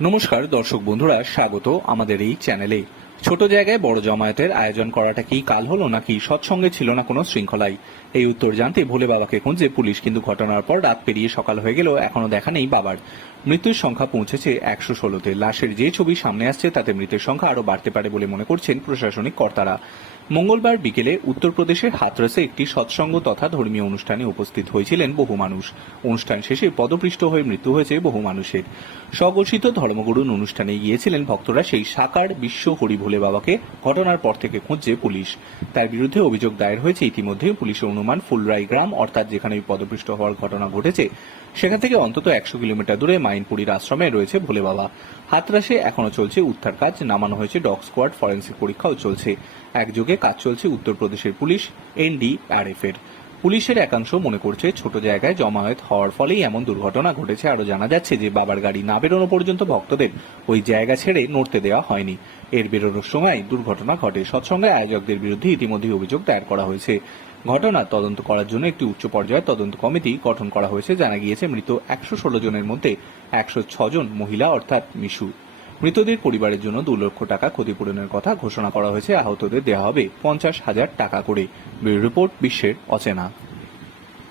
নমস্কার দর্শক বন্ধুরা, স্বাগত আমাদের এই চ্যানেলে। ছোট জায়গায় বড় জমায়েতের আয়োজন করাটা কি কাল হলো নাকি সৎসঙ্গে ছিল না কোনো শৃঙ্খলাই? এই উত্তর জানতে ভোলে বাবাকে খুঁজছে পুলিশ, কিন্তু ঘটনার পর রাত পেরিয়ে সকাল হয়ে গেলেও এখনও দেখা নেই বাবার। মৃত্যুর সংখ্যা পৌঁছেছে একশো ষোলোতে। লাশের যে ছবি সামনে আসছে, তাতে মৃতের সংখ্যা আরও বাড়তে পারে বলে মনে করছেন প্রশাসনিক কর্তারা। মঙ্গলবার বিকেলে উত্তরপ্রদেশের হাতরাসে একটি সৎসঙ্গ তথা ধর্মীয় অনুষ্ঠানে উপস্থিত হয়েছিলেন বহু মানুষ। অনুষ্ঠান শেষে পদপৃষ্ঠ হয়ে মৃত্যু হয়েছে বহু মানুষের। স্বঘোষিত ধর্মগুরুন অনুষ্ঠানে গিয়েছিলেন ভক্তরা সেই সাকার বিশ্ব হরি ভোলে বাবাকে ঘটনার পর থেকে খুঁজছে পুলিশ। তার বিরুদ্ধে অভিযোগ দায়ের হয়েছে। ইতিমধ্যে পুলিশের অনুমান, ফুলরাই গ্রাম, অর্থাৎ যেখানে ওই পদপৃষ্ঠ হওয়ার ঘটনা ঘটেছে, সেখান থেকে অন্তত একশো কিলোমিটার দূরে মাইনপুরীর আশ্রমে রয়েছে ভোলে বাবা। হাতরাসে এখনও চলছে উদ্ধার কাজ। নামানো হয়েছে ডগ স্কোয়াড, ফরেন্সিক পরীক্ষাও চলছে। একযোগে কাজ চলছে উত্তরপ্রদেশের পুলিশ এনডিআরএফ এর পুলিশের একাংশ মনে করছে ছোট জায়গায় জমায়েত হওয়ার ফলেই এমন দুর্ঘটনা ঘটেছে। আরও জানা যাচ্ছে যে বাবার গাড়ি না বেরোনো পর্যন্ত ভক্তদের ওই জায়গা ছেড়ে নড়তে দেওয়া হয়নি। এর বেরোনোর সময় দুর্ঘটনা ঘটে। সৎসঙ্গে আয়োজকদের বিরুদ্ধে ইতিমধ্যে অভিযোগ দায়ের করা হয়েছে। ঘটনা তদন্ত করার জন্য একটি উচ্চ পর্যায়ের তদন্ত কমিটি গঠন করা হয়েছে। জানা গিয়েছে, মৃত একশো ষোলো জনের মধ্যে একশো জন মহিলা, অর্থাৎ মিশু। মৃতদের পরিবারের জন্য দু লক্ষ টাকা ক্ষতিপূরণের কথা ঘোষণা করা হয়েছে। আহতদের দেওয়া হবে পঞ্চাশ হাজার টাকা করে। রিপোর্ট বিশ্বের অচেনা।